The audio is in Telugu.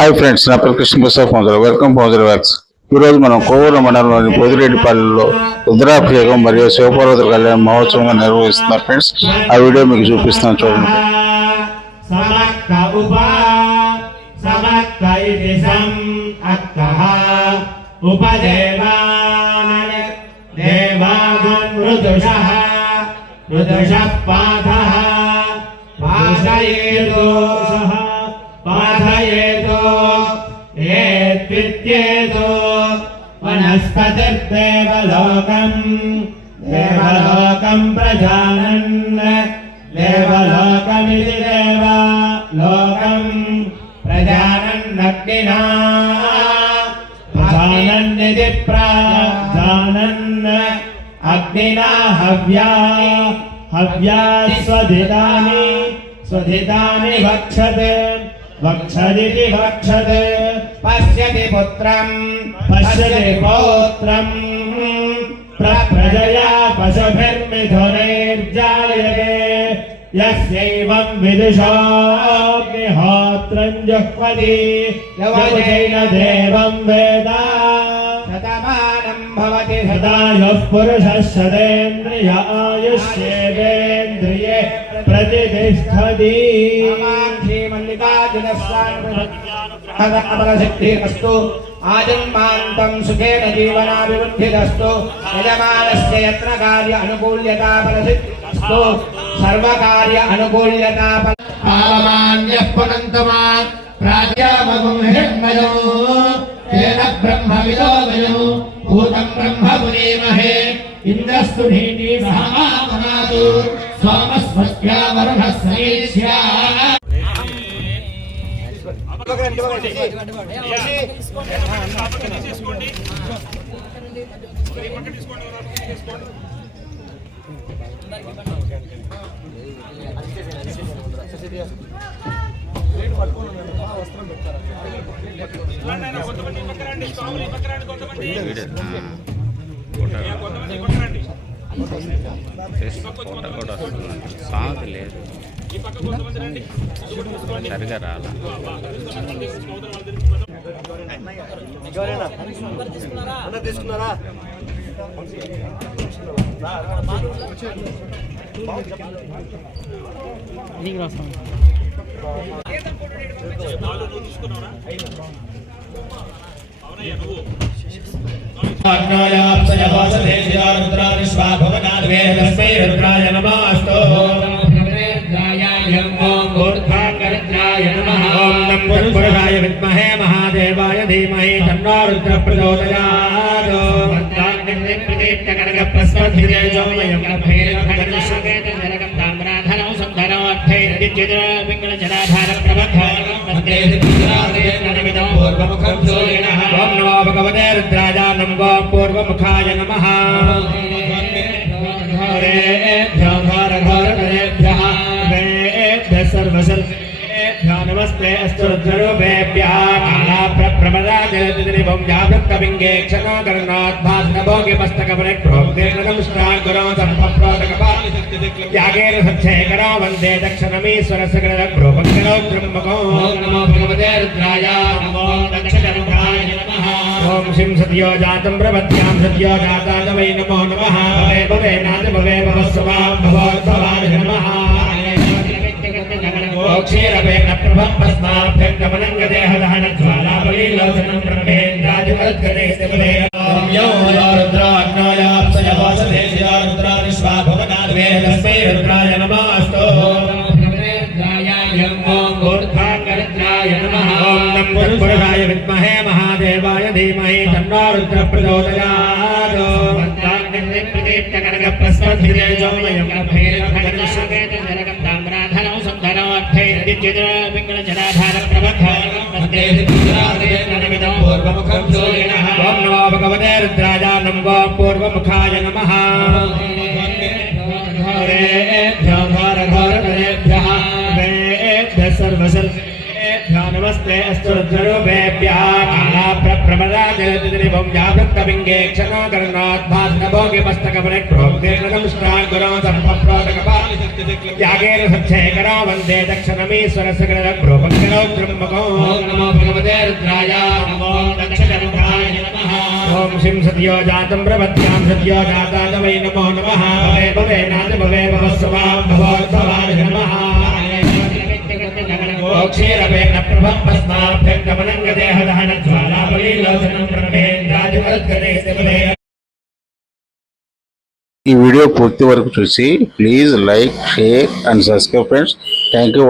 హాయ్ ఫ్రెండ్స్, నా పేరు కృష్ణ ప్రసాద్ పౌంజర్. వెల్కమ్ పౌంజర్ వ్యాక్స్. ఈరోజు మనం కోవూరు మండలంలోని పొదిరెడ్డిపల్లిలో రుద్రాభిషేకం మరియు శివపార్వతుల కళ్యాణ మహోత్సవంగా నిర్వహిస్తున్నారు ఫ్రెండ్స్. ఆ వీడియో మీకు చూపిస్తాను, చూడండి. वनस्पतिर्देवलोकम् देवलोकम् प्रजानन् देवलोकमिति देवलोकम् प्रजानन्नग्निना प्रजानन्निति प्रजानन् अग्निना हव्या स्वधितानि भक्षते वक्षदिति भक्षते पश्यति पुत्रम् पश्यति पौत्रम् प्रजया पशुभिर्मिथुनैर्जायते यस्यैवम् विदुषोऽग्निहोत्रम् जुह्वति यवचैन देवम् वेद शतमानम् भवति शतायुः पुरुषः शतेन्द्रिय आयुष्येवेन्द्रिये प्रतिष्ठति। श्रीमल्लिकार्जुनस्वामिनस्तु आजन्मान्तं सुखेन जीवनाभिवृद्धिरस्तु। यजमानस्य यत्र कार्य अनुकूल्यता फलसिद्धिरस्तु। सर्वकार्य अनुकूल्यता फलमान्यः पुनन्तमा प्राज्ञामगुं हिरण्मयो तेन ब्रह्मविदो वयो भूतं ब्रह्म पुनेमहे इन्द्रस्तु नीति महामनातु सोमस्वस्या वरुणः समीक्ष्या। సాంగ్ లేదు సరిగా రాలా. తీసుకున్నారా रुद्राय नमस्तु पुरुषाय विद्महे महादेवाय धीमहि तन्नो रुद्रः प्रचोदयात्। ओम नमो भगवते रुद्राय नमो पूर्वमुखाय नमः। नमस्ते अस्तु रुद्ररूपेभ्यः कालाप्रप्रमदाजलतिरिवं जातकविङ्गे क्षणो कर्णाद्भास्नभोगे मस्तकपरिक्रोग्देर्नमस्ताङ्कुरो सम्पप्रोदकपालिसत्यगेन सच्छेकरो वन्दे दक्षिणमीश्वरसकरग्रोपङ्करो ब्रह्मको। नमो भगवते रुद्राय नमो दक्षिणमुखाय नमः। ॐ शिं सत्यो जातं प्रपद्यां सत्यो जाताय वै नमो नमः। भवे भवे नाथ भवे भवस्वभां भवोद्भवाय नमः। क्षीरवेण प्रभं भस्माभ्यं गमनङ्गदेहदहनज्वालाबलीलोचनं ब्रह्मेन्द्रादिवद्गणेशबले। ॐ यो रुद्राग्नायाप्सयवासते शिरा रुद्रादिश्वाभवनाद्वे तस्मै रुद्राय नमस्तु। ऊर्ध्वाङ्गरुद्राय नमः। ॐ नमो पुरुषाय विद्महे महादेवाय धीमहि तन्नो रुद्रः प्रचोदयात्। ओम नमो भगवते रुद्राय नमो पूर्वमुखाय नमः। नमस्ते स्तुरुद्ररूपेभ्यः कालाप्रप्रमदादिनिभं जातत्तविङ्गे क्षणो कर्णाद्भासनभोगिमस्तकमनिप्रोक्तिर्नदंष्टाङ्कुरो सर्वप्रोतकपालिशक्तियागेन सच्छेकरो वन्दे दक्षिणमीश्वरसगरग्रोपङ्करो ब्रह्मको नमो भगवते रुद्राय नमो दक्षिणमुखाय नमः ॐ शिं सत्यो जातं प्रपद्यां सत्यो जाताय वै नमो नमः भवे भवे नाथ भवे भवस्वभा भवोद्भवाय नमः क्षीरवेण प्रभं भस्माभ्यङ्गमनङ्गदेहदहनज्वालाबलीलोचनं ब्रह्मेन्द्रादिवद्गते ఈ వీడియో పూర్తి వరకు చూసి please like share and subscribe friends. Thank you.